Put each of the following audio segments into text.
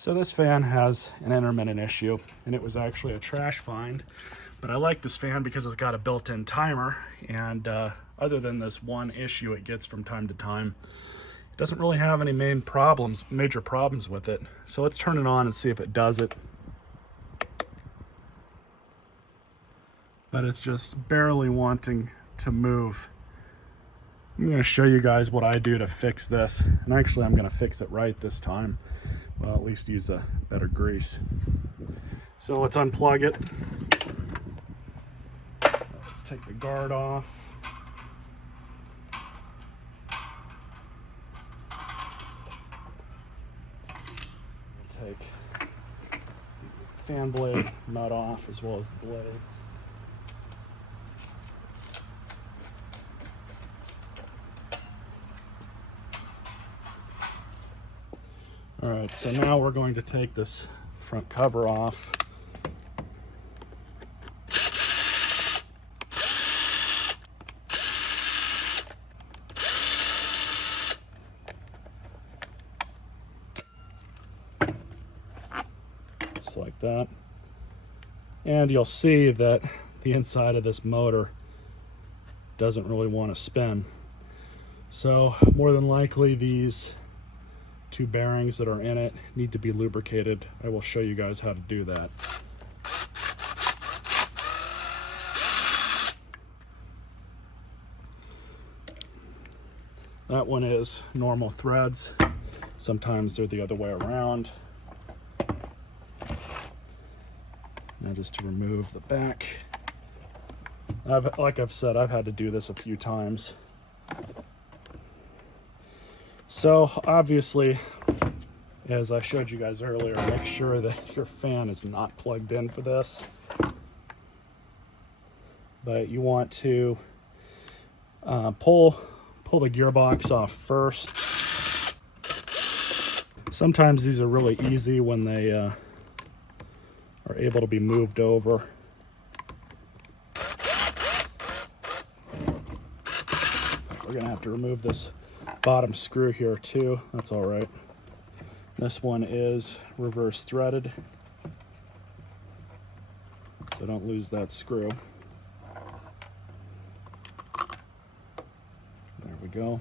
So this fan has an intermittent issue, and it was actually a trash find. But I like this fan because it's got a built-in timer, and other than this one issue it gets from time to time, it doesn't really have any major problems with it. So let's turn it on and see if it does it. But it's just barely wanting to move. I'm going to show you guys what I do to fix this, and actually I'm going to fix it right this time. Well, at least use a better grease. So let's unplug it. Let's take the guard off. We'll take the fan blade nut off as well as the blades. All right, so now we're going to take this front cover off. Just like that. And you'll see that the inside of this motor doesn't really want to spin. So more than likely these two bearings that are in it need to be lubricated. I will show you guys how to do that. That one is normal threads. Sometimes they're the other way around. Now just to remove the back. Like I've said, I've had to do this a few times. So obviously, as I showed you guys earlier, make sure that your fan is not plugged in for this. But you want to pull the gearbox off first. Sometimes these are really easy when they are able to be moved over. We're gonna have to remove this bottom screw here too. That's all right. This one is reverse threaded, so don't lose that screw. There we go.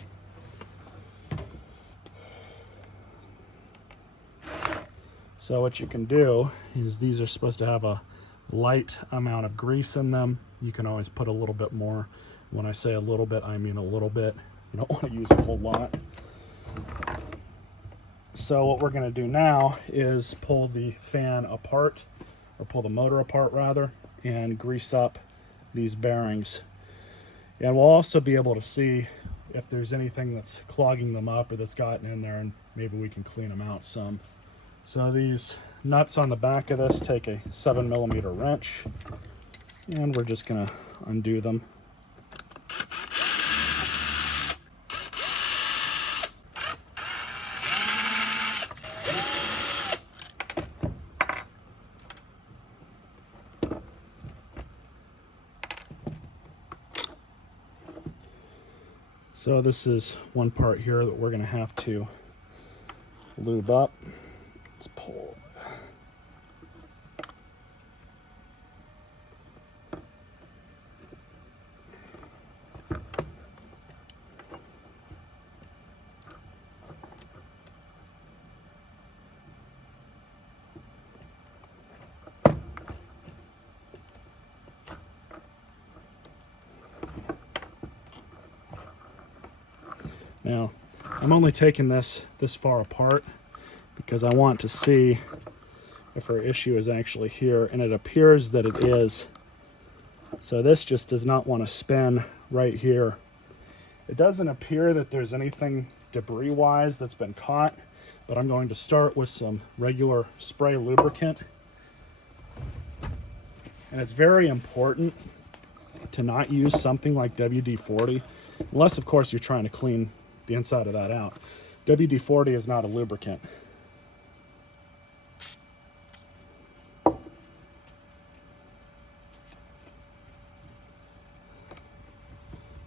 So what you can do is, these are supposed to have a light amount of grease in them. You can always put a little bit more. When I say a little bit, I mean a little bit. You don't want to use a whole lot. So what we're going to do now is pull the fan apart, or pull the motor apart rather, and grease up these bearings. And we'll also be able to see if there's anything that's clogging them up or that's gotten in there, and maybe we can clean them out some. So these nuts on the back of this take a 7mm wrench, and we're just going to undo them. So this is one part here that we're going to have to lube up. Let's pull. Now, I'm only taking this far apart because I want to see if our issue is actually here, and it appears that it is. So this just does not want to spin right here. It doesn't appear that there's anything debris-wise that's been caught, but I'm going to start with some regular spray lubricant. And it's very important to not use something like WD-40, unless of course you're trying to clean the inside of that out. WD-40 is not a lubricant.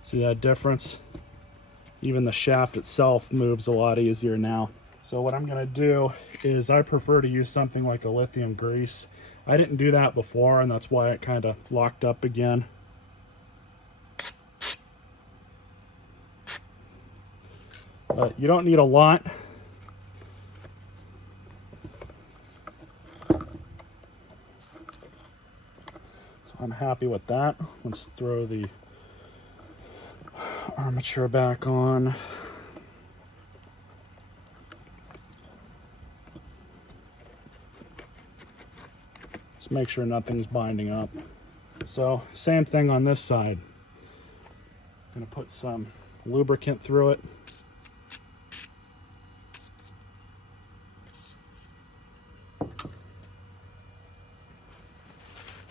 See that difference? Even the shaft itself moves a lot easier now. So what I'm going to do is I prefer to use something like a lithium grease. I didn't do that before, and that's why it kind of locked up again. But you don't need a lot. So I'm happy with that. Let's throw the armature back on. Just make sure nothing's binding up. So same thing on this side. I'm going to put some lubricant through it.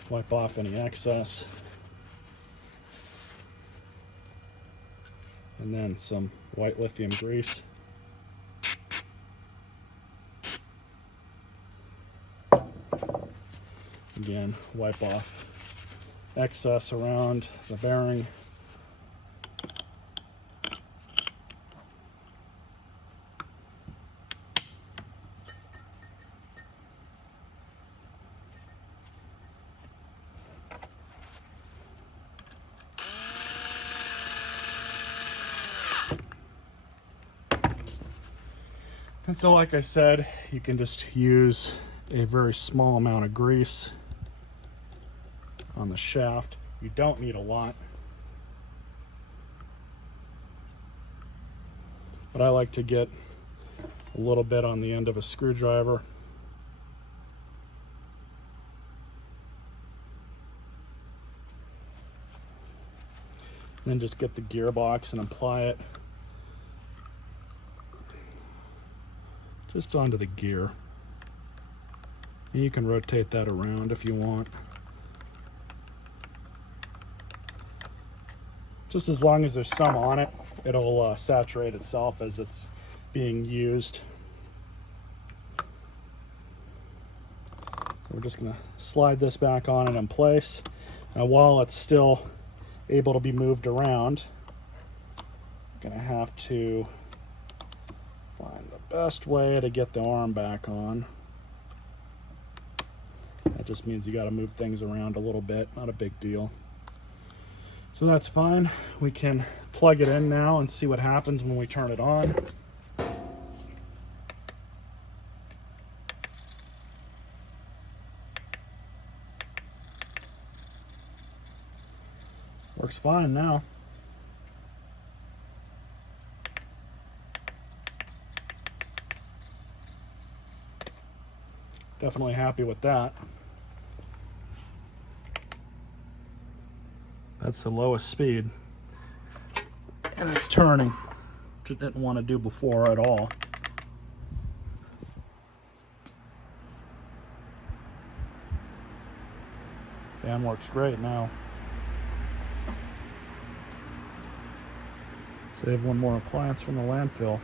Wipe off any excess. And then some white lithium grease. Again, wipe off excess around the bearing. And so, like I said, you can just use a very small amount of grease on the shaft. You don't need a lot. But I like to get a little bit on the end of a screwdriver. Then just get the gearbox and apply it just onto the gear. And you can rotate that around if you want. Just as long as there's some on it, it'll saturate itself as it's being used. So we're just going to slide this back on and in place. Now while it's still able to be moved around, I'm going to have to find the best way to get the arm back on. That just means you got to move things around a little bit, not a big deal. So that's fine. We can plug it in now and see what happens when we turn it on. Works fine now. Definitely happy with that. That's the lowest speed. And it's turning, which it didn't want to do before at all. Fan works great now. Save one more appliance from the landfill.